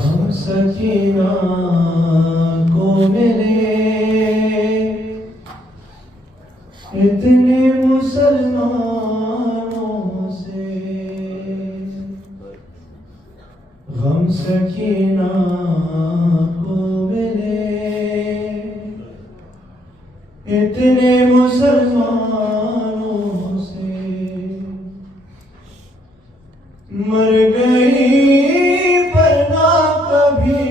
हम सकीना को मिले इतने मुसलमानों से, हम सकीना को मिले इतने मुसलमानों से, मर गई पर ना कभी,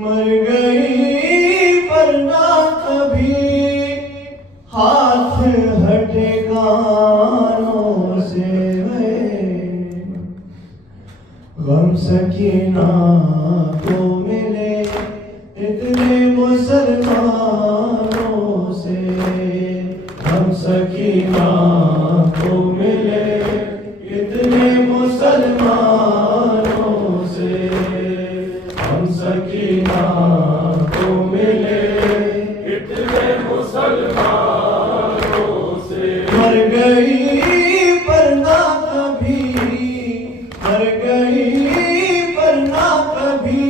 मर गई पर ना कभी हाथ हटे गानों से। गम सकीना को मिले इतने मुसलमानों से, हम सकीना को मिले इतने मुसलमानों से, हम सकीना को मिले इतने मुसलमानों से। मर गई पर ना कभी, मर गई पर ना कभी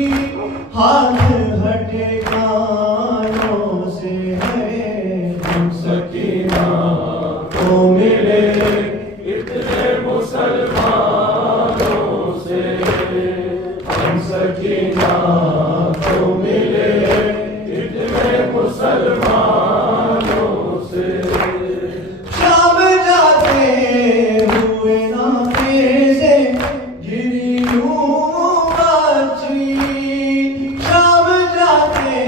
हाथ हटे गानों से है। हम सकीना को मिले इतने मुसलमानों से, हम सकीना को मिले इतने मुसलमानों से। शाम जाते हुए नाके से गिरी यूं बची, शाम जाते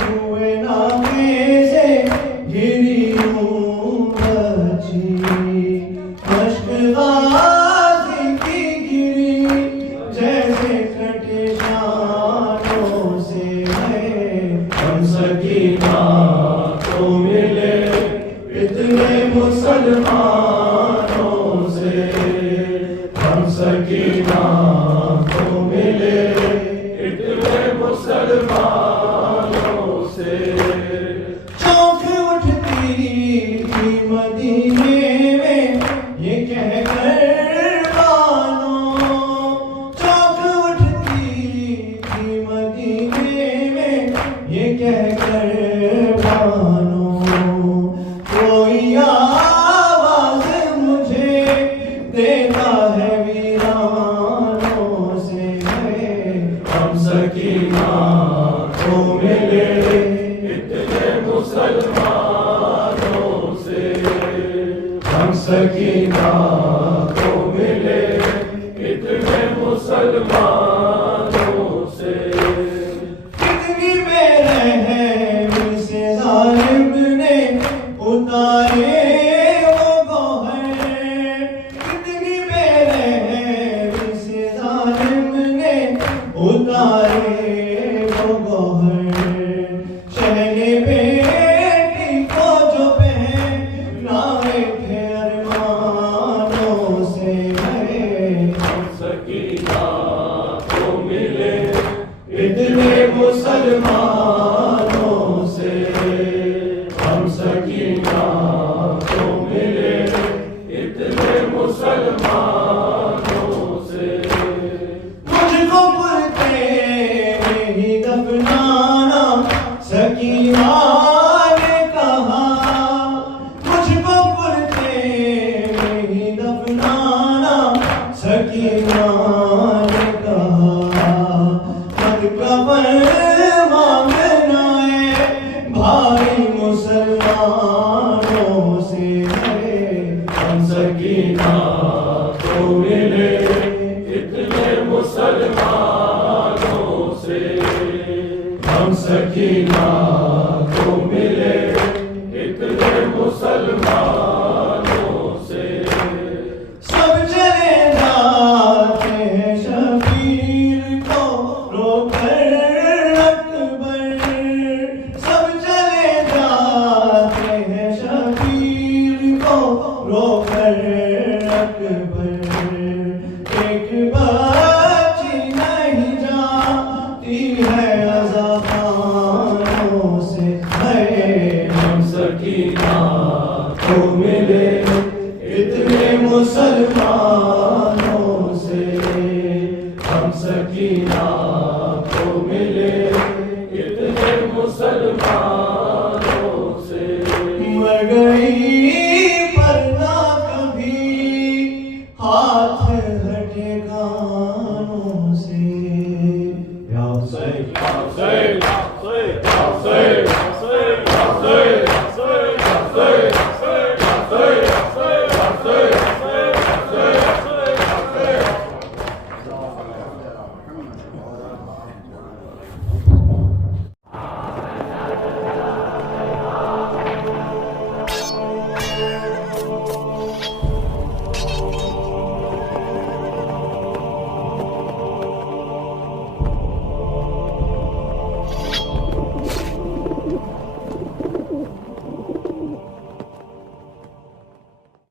हुए नाके से गिरी यूं बची, मश्क गाज़ी की गिरी जैसे कटे शानों से है। हम सकीना को मिले इतने मुसलमानों से, हम सकीना को मिले इतने मुसलमानों से। चौंक उठती थी मदीने में ये कहकर बानो, चौंक उठती थी मदीने में ये कहकर बानो, कोई आवाज़ मुझे देता है वीरानों से। हम सकीना को मिले इतने मुसलमानों से, हम सकीना को मिले इतने मुसलमानों से। कितनी बेरहमी से ज़ालिम ने उतारे वो गौहर, कितनी बेरहमी से ज़ालिम ने उतारे वो गौहर। शहने बेटी को जो पहनाए थे अरमानों से। हम सकीना को मिले इतने मुसलमानों से, हम सकीना को मिले इतने मुसलमानों से। मुझको पुरते में ही दफनाना सकीना ने कहा, मुझको पुरते में ही दफनाना सकीना ने कहा। मदकबर मांगना है भाई मुसलमानों से। हम सकीना को मिले इतने मुसलमानों से, हम सकीना को मिले इतने मुसलमानों से। सब चले जाते हैं शबीर को रोकर अकबर, सब चले जाते हैं शबीर को रोकर अकबर एक बच्ची नहीं जाती है अज़ाखानों से है हम सकीना को मिले इतने मुसलमानों से हम सकीना को मिले इतने मुसलमानों से मर गई पर ना कभी हाथ हटेगा